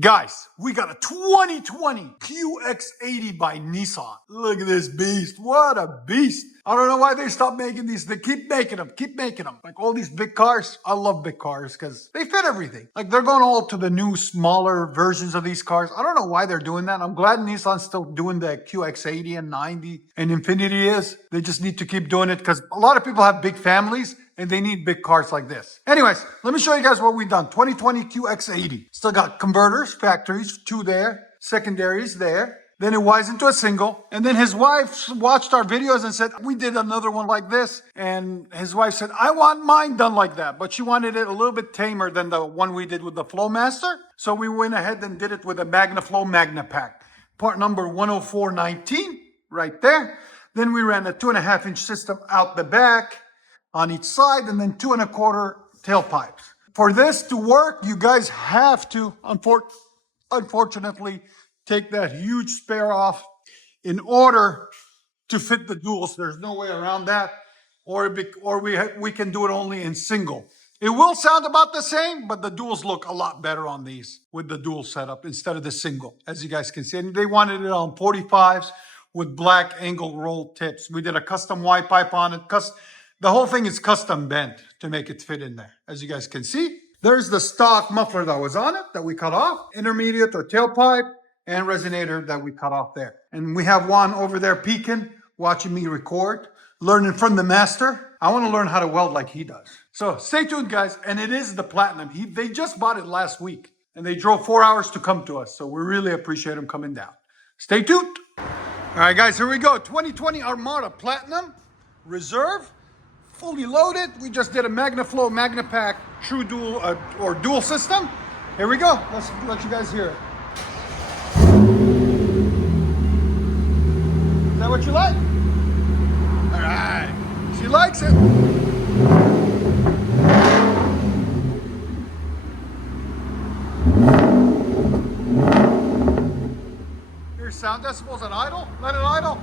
Guys, we got a 2020 QX80 by Nissan. Look at this beast. What a beast. I don't know why they stopped making these. They keep making them, Like all these big cars. I love big cars because they fit everything. Like they're going all to the new, smaller versions of these cars. I don't know why they're doing that. I'm glad Nissan's still doing the QX80 and 90 and Infiniti is. They just need to keep doing it because a lot of people have big families and they need big cars like this. Anyways, let me show you guys what we've done. 2020 QX80. Still got converters, factories, 2 there, secondaries there. Then it wires into a single. And then his wife watched our videos and said, we did another one like this. And his wife said, I want mine done like that. But she wanted it a little bit tamer than the one we did with the Flowmaster. So we went ahead and did it with a Magnaflow Magnapack. Part number 10419, right there. Then we ran a 2.5-inch system out the back on each side, and then 2 1/4 tailpipes. For this to work, you guys have to, unfortunately, take that huge spare off in order to fit the duals. There's no way around that, or we can do it only in single. It will sound about the same, but the duals look a lot better on these with the dual setup instead of the single, as you guys can see. And they wanted it on 45s with black angle roll tips. We did a custom Y pipe on it. The whole thing is custom bent to make it fit in there. As you guys can see, there's the stock muffler that was on it that we cut off, intermediate or tailpipe, and resonator that we cut off there. And we have one over there peeking, watching me record, learning from the master. I want to learn how to weld like he does. So stay tuned, guys. And it is the Platinum. They just bought it last week, and they drove 4 hours to come to us. So we really appreciate them coming down. Stay tuned. All right, guys, here we go. 2020 Armada Platinum Reserve. Fully loaded. We just did a Magnaflow Magnapack true dual or dual system. Here we go. Let's let you guys hear it. Is that what you like? All right. She likes it. Here's sound decibels at idle. Let it idle.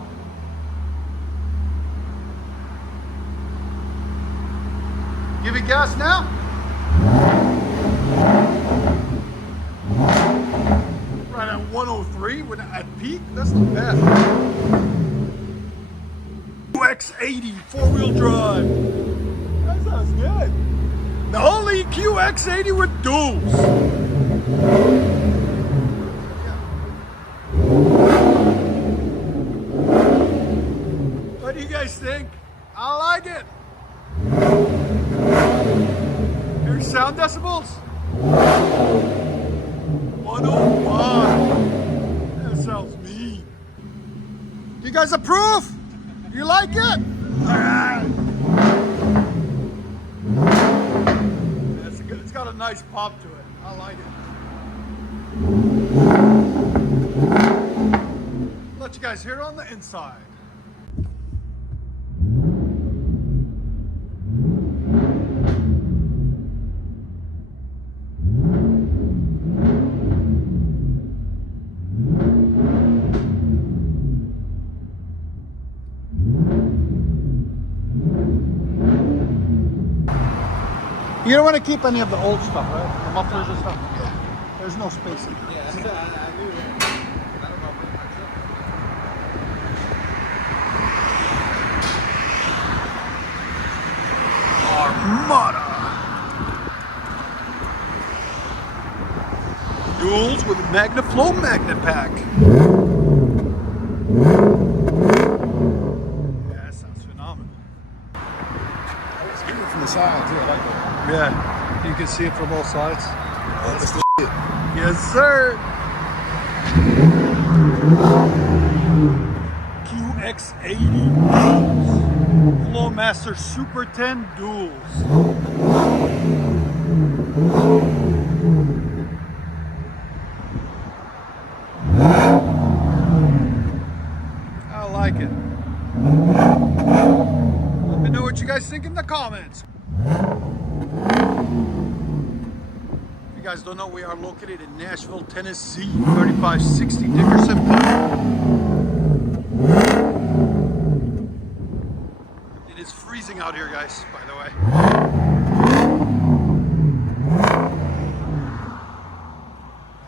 Give it gas now. Right at 103 at peak. That's not bad. QX80 4-wheel drive. That sounds good. The only QX80 with duals. What do you guys think? I like it. Here's sound decibels. 105. That sounds mean. Do you guys approve? You like it? Alright. That's good. It's got a nice pop to it. I like it. Let you guys hear it on the inside. You don't want to keep any of the old stuff, right? The mufflers and stuff? Yeah. There's no space in there. Yeah, I knew that. I don't know Armada. Duals with Magnaflow Magnapack. Yeah, that sounds phenomenal. It's good from the side too. I like that. Yeah, you can see it from both sides. That's the shit. Yes, sir. QX80 Flowmaster Super 10 duals. I like it. Let me know what you guys think in the comments. If you guys don't know, we are located in Nashville, Tennessee, 3560 Dickerson Park. It is freezing out here, guys, by the way.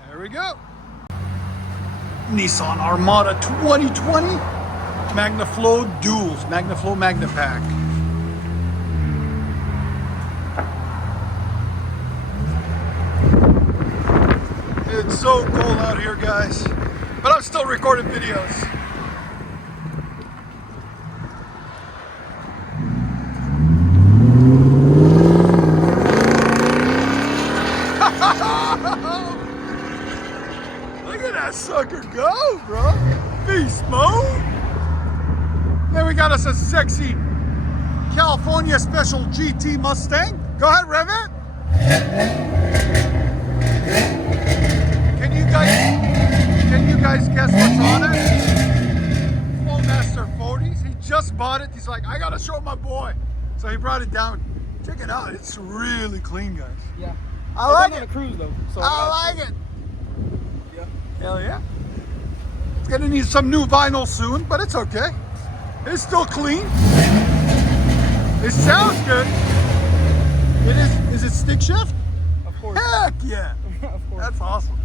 There we go. go. Nissan Armada 2020 Magnaflow Duals, Magnaflow Magnapack. It's so cold out here, guys, but I'm still recording videos. Look at that sucker go, bro. Beast mode. Then we got us a sexy California Special GT Mustang. Go ahead, rev it. Can you guys guess what's on it? Flowmaster 40s. He just bought it. He's like, I gotta show my boy. So he brought it down. Check it out. It's really clean, guys. Yeah. I like it. it. Cruise though. So I like it. Yeah. Hell yeah. It's gonna need some new vinyl soon, but it's okay. It's still clean. It sounds good. It is. Is it stick shift? Of course. Heck yeah. Of course. That's awesome.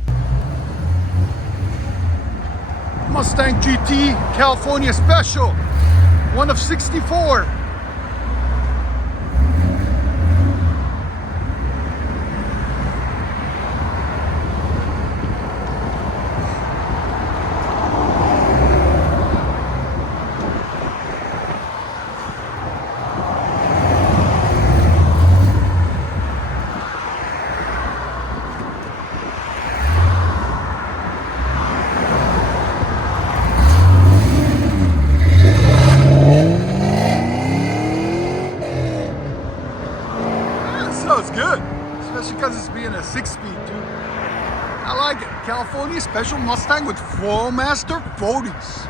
Mustang GT California Special. One of 64. Sounds good, especially because it's being a 6-speed too. I like it. California Special Mustang with Flowmaster 40s.